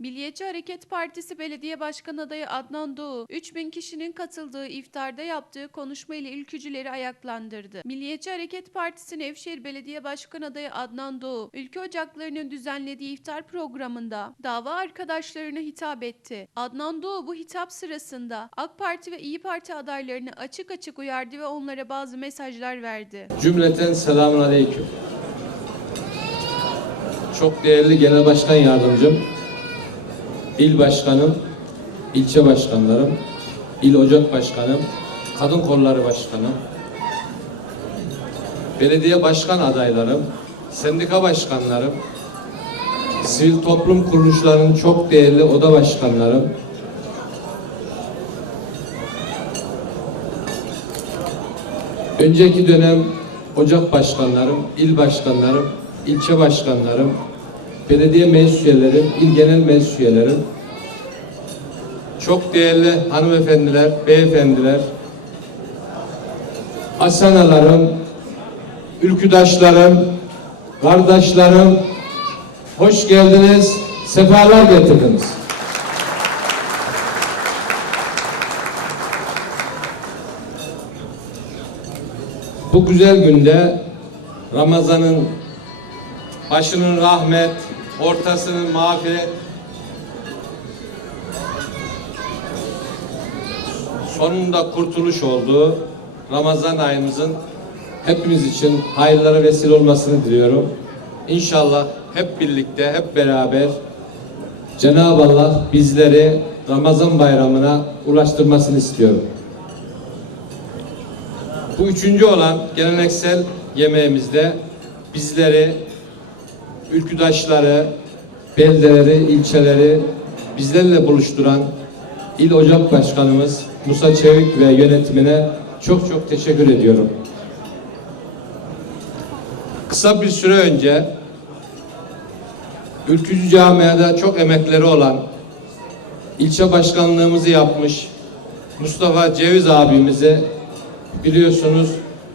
Milliyetçi Hareket Partisi Belediye Başkan Adayı Adnan Doğu, 3000 kişinin katıldığı iftarda yaptığı konuşma ile ülkücüleri ayaklandırdı. Milliyetçi Hareket Partisi Nevşehir Belediye Başkan Adayı Adnan Doğu, ülke ocaklarının düzenlediği iftar programında dava arkadaşlarına hitap etti. Adnan Doğu bu hitap sırasında AK Parti ve İyi Parti adaylarını açık açık uyardı ve onlara bazı mesajlar verdi. Cümleten selamun aleyküm. Çok değerli Genel Başkan Yardımcım, il başkanım, ilçe başkanlarım, il ocak başkanım, kadın kolları başkanım, belediye başkan adaylarım, sendika başkanlarım, sivil toplum kuruluşlarının çok değerli oda başkanlarım, Önceki dönem ocak başkanlarım, il başkanlarım, ilçe başkanlarım, belediye meclis üyelerim, il genel meclis üyelerim, çok değerli hanımefendiler, beyefendiler, asanalarım, ülküdaşlarım, kardeşlerim, hoş geldiniz, sefalar getirdiniz. Bu güzel günde Ramazan'ın başının rahmet, ortasının mağfiret, sonunda kurtuluş olduğu Ramazan ayımızın hepimiz için hayırlara vesile olmasını diliyorum. İnşallah hep birlikte, hep beraber Cenab-ı Allah bizleri Ramazan bayramına ulaştırmasını istiyorum. Bu üçüncü olan geleneksel yemeğimizde bizleri, ülküdaşları, beldeleri, ilçeleri bizlerle buluşturan İl Ocak Başkanımız Musa Çevik ve yönetimine çok çok teşekkür ediyorum. Kısa bir süre önce Ülkücü Camia'da çok emekleri olan ilçe başkanlığımızı yapmış Mustafa Ceviz abimizi biliyorsunuz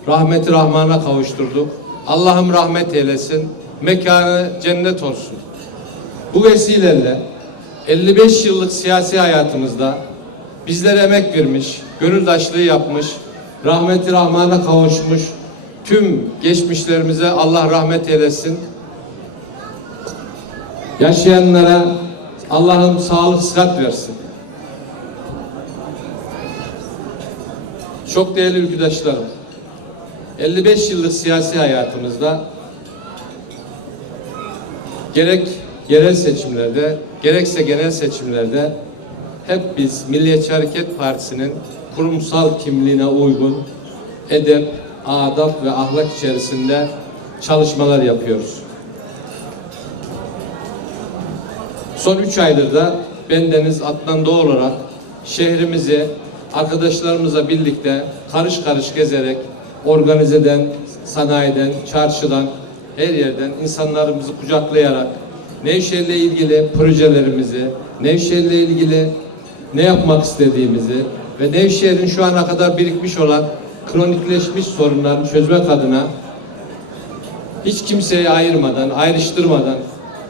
rahmeti rahmana kavuşturduk. Allah'ım rahmet eylesin. Mekanı cennet olsun. Bu vesileyle 55 yıllık siyasi hayatımızda bizlere emek vermiş, gönüldaşlığı yapmış, rahmeti rahmana kavuşmuş tüm geçmişlerimize Allah rahmet eylesin. Yaşayanlara Allah'ım sağlık sıhhat versin. Çok değerli ülküdaşlarım, 55 yıllık siyasi hayatımızda gerek yerel seçimlerde, gerekse genel seçimlerde hep biz Milliyetçi Hareket Partisi'nin kurumsal kimliğine uygun edep, adab ve ahlak içerisinde çalışmalar yapıyoruz. Son üç aydır da bendeniz Adnan Doğu olarak şehrimizi arkadaşlarımızla birlikte karış karış gezerek organizeden, sanayiden, çarşıdan, her yerden insanlarımızı kucaklayarak Nevşehir'le ilgili projelerimizi, Nevşehir'le ilgili ne yapmak istediğimizi ve Nevşehir'in şu ana kadar birikmiş olan kronikleşmiş sorunlarını çözmek adına hiç kimseyi ayırmadan, ayrıştırmadan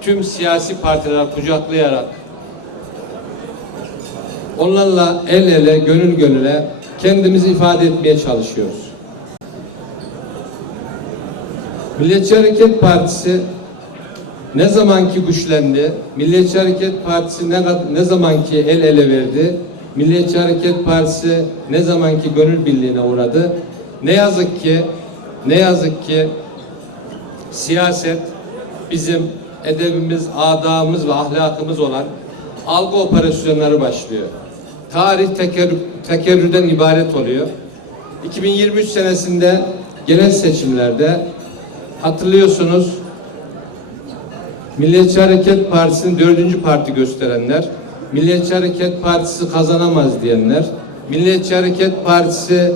tüm siyasi partiler kucaklayarak onlarla el ele, gönül gönüle kendimizi ifade etmeye çalışıyoruz. Milliyetçi Hareket Partisi ne zamanki güçlendi, Milliyetçi Hareket Partisi ne, ne zamanki el ele verdi, Milliyetçi Hareket Partisi ne zamanki gönül birliğine uğradı. Ne yazık ki, ne yazık ki siyaset bizim edebimiz, adamız ve ahlakımız olan algı operasyonları başlıyor. Tarih tekerrür, tekerrürden ibaret oluyor. 2023 senesinde genel seçimlerde hatırlıyorsunuz Milliyetçi Hareket Partisi'nin dördüncü parti gösterenler, Milliyetçi Hareket Partisi kazanamaz diyenler, Milliyetçi Hareket Partisi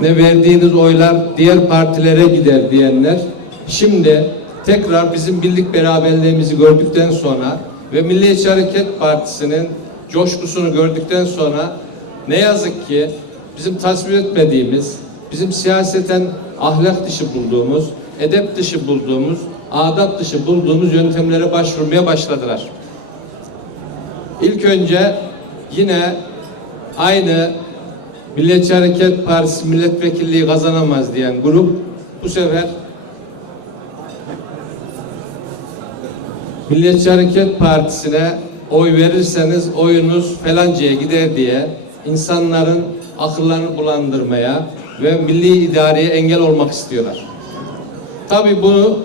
ne verdiğiniz oylar diğer partilere gider diyenler şimdi tekrar bizim birlik beraberliğimizi gördükten sonra ve Milliyetçi Hareket Partisi'nin coşkusunu gördükten sonra ne yazık ki bizim tasvir etmediğimiz, bizim siyaseten ahlak dışı bulduğumuz, edep dışı bulduğumuz adat dışı bulduğumuz yöntemlere başvurmaya başladılar. İlk önce yine aynı Milliyetçi Hareket Partisi milletvekilliği kazanamaz diyen grup bu sefer Milliyetçi Hareket Partisi'ne oy verirseniz oyunuz felancaya gider diye insanların akıllarını bulandırmaya ve milli idareye engel olmak istiyorlar. Tabii bunu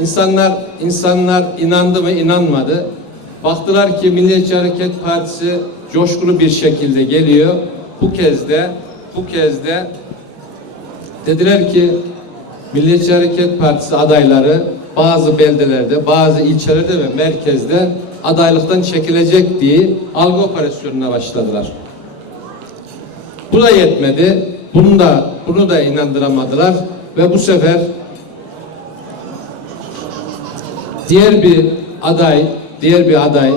insanlar insanlar inandı mı inanmadı. Baktılar ki Milliyetçi Hareket Partisi coşkulu bir şekilde geliyor. Bu kez de bu kez de dediler ki Milliyetçi Hareket Partisi adayları bazı beldelerde, bazı ilçelerde ve merkezde adaylıktan çekilecek diye algı operasyonuna başladılar. Bu da yetmedi. Bunu da bunu da inandıramadılar ve bu sefer diğer bir aday, diğer bir aday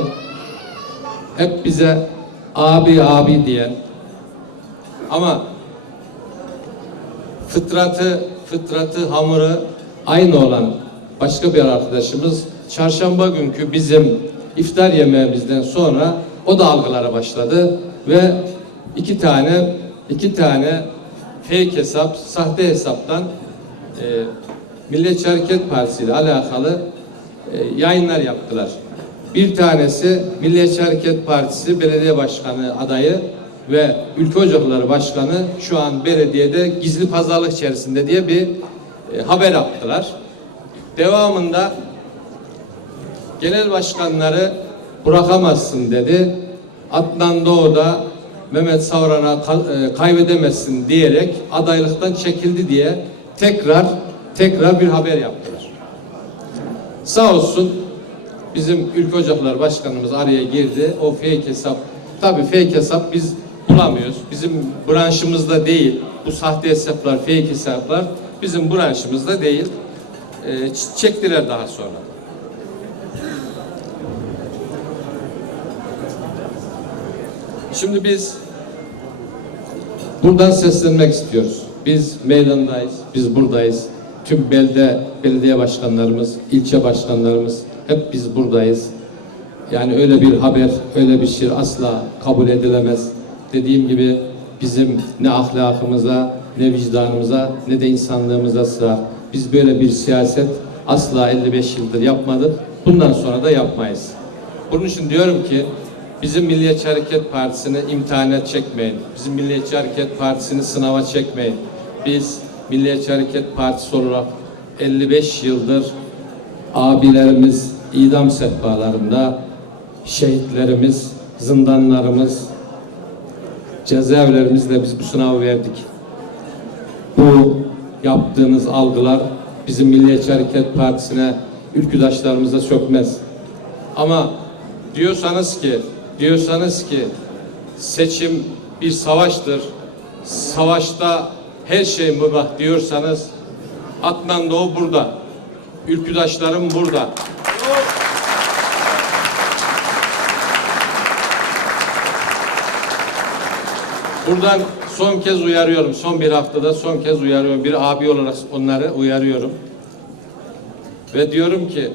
hep bize abi abi diyen. Ama fıtratı fıtratı hamuru aynı olan başka bir arkadaşımız çarşamba günkü bizim iftar yemeğimizden sonra o da algılara başladı ve iki tane iki tane fake hesap, sahte hesaptan e, Milliyetçi Hareket Partisi ile alakalı e, yayınlar yaptılar. Bir tanesi Milliyetçi Hareket Partisi Belediye Başkanı adayı ve Ülke Ocakları Başkanı şu an belediyede gizli pazarlık içerisinde diye bir e, haber yaptılar. Devamında genel başkanları bırakamazsın dedi. Adnan Doğu'da Mehmet Savran'a e, kaybedemezsin diyerek adaylıktan çekildi diye tekrar tekrar bir haber yaptılar. Sağ olsun bizim Ülke Ocaklar Başkanımız araya girdi. O fake hesap, tabii fake hesap biz bulamıyoruz. Bizim branşımızda değil. Bu sahte hesaplar, fake hesaplar bizim branşımızda değil. Ç- çektiler daha sonra. Şimdi biz buradan seslenmek istiyoruz. Biz meydandayız, biz buradayız. Tüm belde belediye başkanlarımız, ilçe başkanlarımız hep biz buradayız. Yani öyle bir haber, öyle bir şey asla kabul edilemez. Dediğim gibi bizim ne ahlakımıza, ne vicdanımıza, ne de insanlığımıza sığar. Biz böyle bir siyaset asla 55 yıldır yapmadık. Bundan sonra da yapmayız. Bunun için diyorum ki bizim Milliyetçi Hareket Partisi'ni imtihana çekmeyin. Bizim Milliyetçi Hareket Partisi'ni sınava çekmeyin. Biz Milliyetçi Hareket Partisi olarak 55 yıldır abilerimiz idam sehpalarında, şehitlerimiz, zindanlarımız, cezaevlerimizle biz bu sınavı verdik. Bu yaptığınız algılar bizim Milliyetçi Hareket Partisi'ne, ülküdaşlarımıza sökmez. Ama diyorsanız ki, diyorsanız ki seçim bir savaştır. Savaşta her şey mübah diyorsanız Adnan Doğu burada. Ülküdaşlarım burada. Buradan son kez uyarıyorum. Son bir haftada son kez uyarıyorum. Bir abi olarak onları uyarıyorum. Ve diyorum ki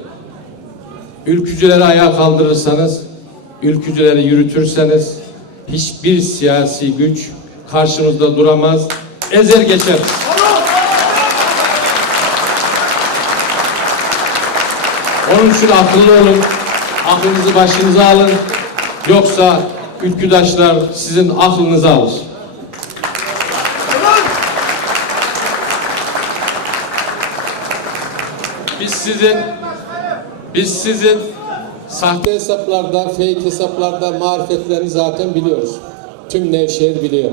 ülkücüleri ayağa kaldırırsanız, ülkücüleri yürütürseniz hiçbir siyasi güç karşınızda duramaz, ezer geçer. Onun için akıllı olun, aklınızı başınıza alın. Yoksa ülküdaşlar sizin aklınızı alır. Biz sizin biz sizin sahte hesaplarda, fake hesaplarda marifetlerini zaten biliyoruz. Tüm Nevşehir biliyor.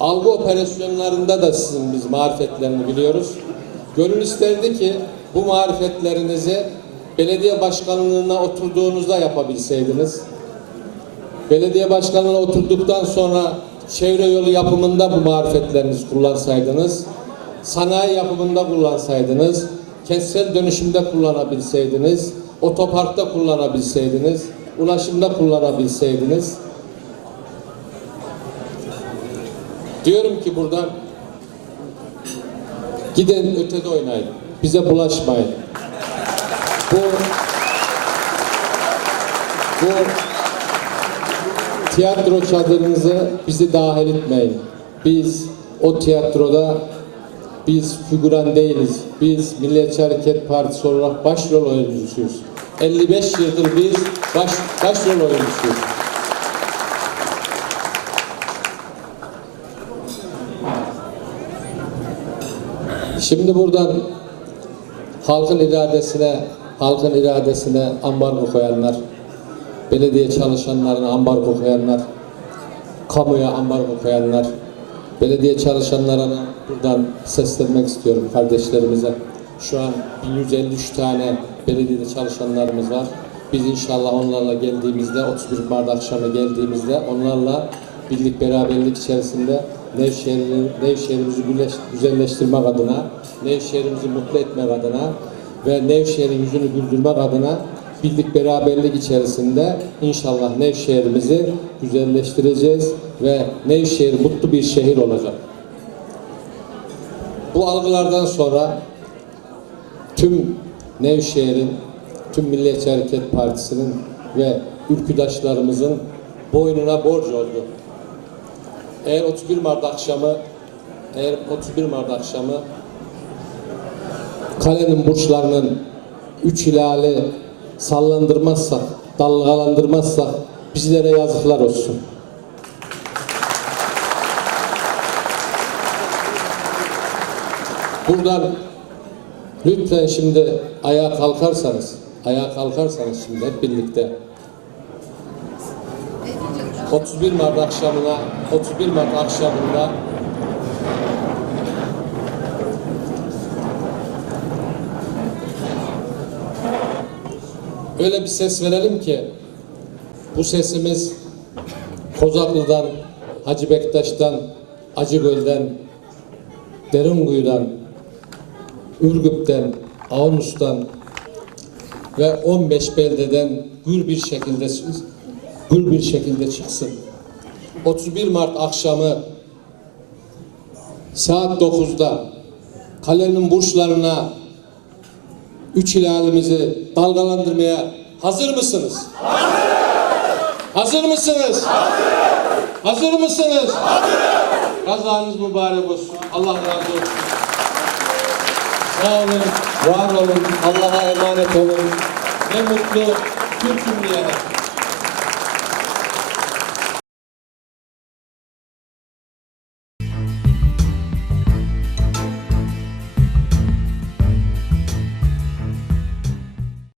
Algı operasyonlarında da sizin biz marifetlerini biliyoruz. Gönül isterdi ki bu marifetlerinizi belediye başkanlığına oturduğunuzda yapabilseydiniz. Belediye başkanlığına oturduktan sonra çevre yolu yapımında bu marifetlerinizi kullansaydınız, sanayi yapımında kullansaydınız, kentsel dönüşümde kullanabilseydiniz, otoparkta kullanabilseydiniz, ulaşımda kullanabilseydiniz. Diyorum ki buradan gidin ötede oynayın. Bize bulaşmayın. Bu bu tiyatro çadırınızı bizi dahil etmeyin. Biz o tiyatroda biz figüran değiliz. Biz Milliyetçi Hareket Partisi olarak başrol oyuncusuyuz. 55 yıldır biz baş, başrol oyuncusuyuz. Şimdi buradan halkın iradesine, halkın iradesine ambargo koyanlar, belediye çalışanlarına ambargo koyanlar, kamuya ambargo koyanlar, belediye çalışanlarına buradan seslenmek istiyorum kardeşlerimize. Şu an 1153 tane belediyede çalışanlarımız var. Biz inşallah onlarla geldiğimizde, 31 Mart akşamı geldiğimizde onlarla birlik beraberlik içerisinde Nevşehir'i, Nevşehir'imizi güzelleştirmek adına, Nevşehir'imizi mutlu etmek adına ve Nevşehir'in yüzünü güldürmek adına birlik beraberlik içerisinde inşallah Nevşehir'imizi güzelleştireceğiz ve Nevşehir mutlu bir şehir olacak. Bu algılardan sonra tüm Nevşehir'in, tüm Milliyetçi Hareket Partisi'nin ve ülküdaşlarımızın boynuna borç oldu. Eğer 31 Mart akşamı eğer 31 Mart akşamı kalenin burçlarının üç hilali sallandırmazsak, dalgalandırmazsak bizlere yazıklar olsun. Buradan lütfen şimdi ayağa kalkarsanız, ayağa kalkarsanız şimdi hep birlikte 31 Mart akşamına 31 Mart akşamında öyle bir ses verelim ki bu sesimiz Kozaklı'dan, Hacı Bektaş'tan, Acıgöl'den, Derinkuyu'dan, Ürgüp'ten, Avnus'tan ve 15 beldeden gür bir şekilde gür bir şekilde çıksın. 31 Mart akşamı saat 9'da kalenin burçlarına üç hilalimizi dalgalandırmaya hazır mısınız? Hazır! Hazır mısınız? Hazır! Hazır mısınız? Hazır! Kazanız mübarek olsun. Allah razı olsun. Sağ olun, var olun, Allah'a emanet olun. Ne mutlu Türk'üm diyene.